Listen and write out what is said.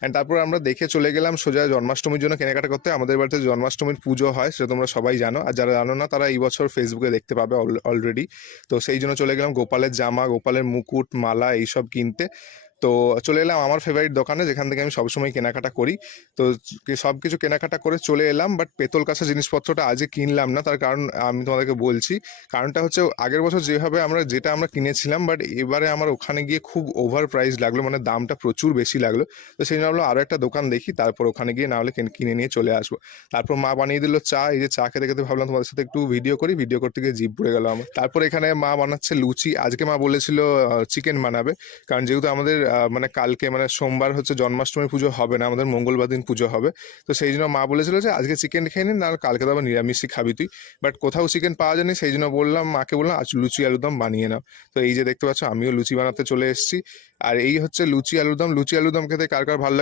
And তারপর আমরা দেখে চলে গেলাম সোজা জন্মাষ্টমীর জন্য কেনাকাটা করতে। আমাদের বাড়িতে জন্মাষ্টমীর পুজো হয়, সেটা তোমরা সবাই জানো, আর যারা জানো না তারা এই বছর ফেসবুকে দেখতে পাবে অলরেডি। তো সেই জন্য চলে গেলাম গোপালের জামা, গোপালের মুকুট, মালা এইসব কিনতে। তো চলে এলাম আমার ফেভারিট দোকানে, যেখান থেকে আমি সবসময় কেনাকাটা করি। তো সব কিছু কেনাকাটা করে চলে এলাম, বাট পেতল কাঁসা জিনিসপত্রটা আজকে কিনলাম না। তার কারণ আমি তোমাদেরকে বলছি। কারণটা হচ্ছে আগের বছর যেভাবে আমরা কিনেছিলাম, বাট এবারে আমার ওখানে গিয়ে খুব ওভার প্রাইস লাগলো, মানে দামটা প্রচুর বেশি লাগলো। তো সেই জন্য ভাবলাম আরও একটা দোকান দেখি, তারপর ওখানে গিয়ে না হলে কিনে নিয়ে চলে আসবো। তারপর মা বানিয়ে দিল চা। এই যে চা খেতে খেতে ভাবলাম তোমাদের সাথে একটু ভিডিও করি, ভিডিও করতে গিয়ে জিভ পুড়ে গেল আমার। তারপর এখানে মা বানাচ্ছে লুচি। আজকে মা বলেছিল চিকেন বানাবে, কারণ যেহেতু আমাদের মানে কালকে মানে সোমবার হচ্ছে জন্মাষ্টমীর পুজো হবে না, আমাদের মঙ্গলবার দিন পুজো হবে। তো সেই জন্য মা বলেছিল যে আজকে চিকেন খেয়ে নিন, আর কালকে তো আবার নিরামিষই খাবি তুই। বাট কোথাও চিকেন পাওয়া যায়নি, সেই জন্য মাকে বললাম আজ লুচি আলুদম বানিয়ে নাও। তো এই যে দেখতে পাচ্ছ আমিও লুচি বানাতে চলে এসেছি। আর এই হচ্ছে লুচি আলুদম। লুচি আলুদম খেতে কার কার ভালো লাগে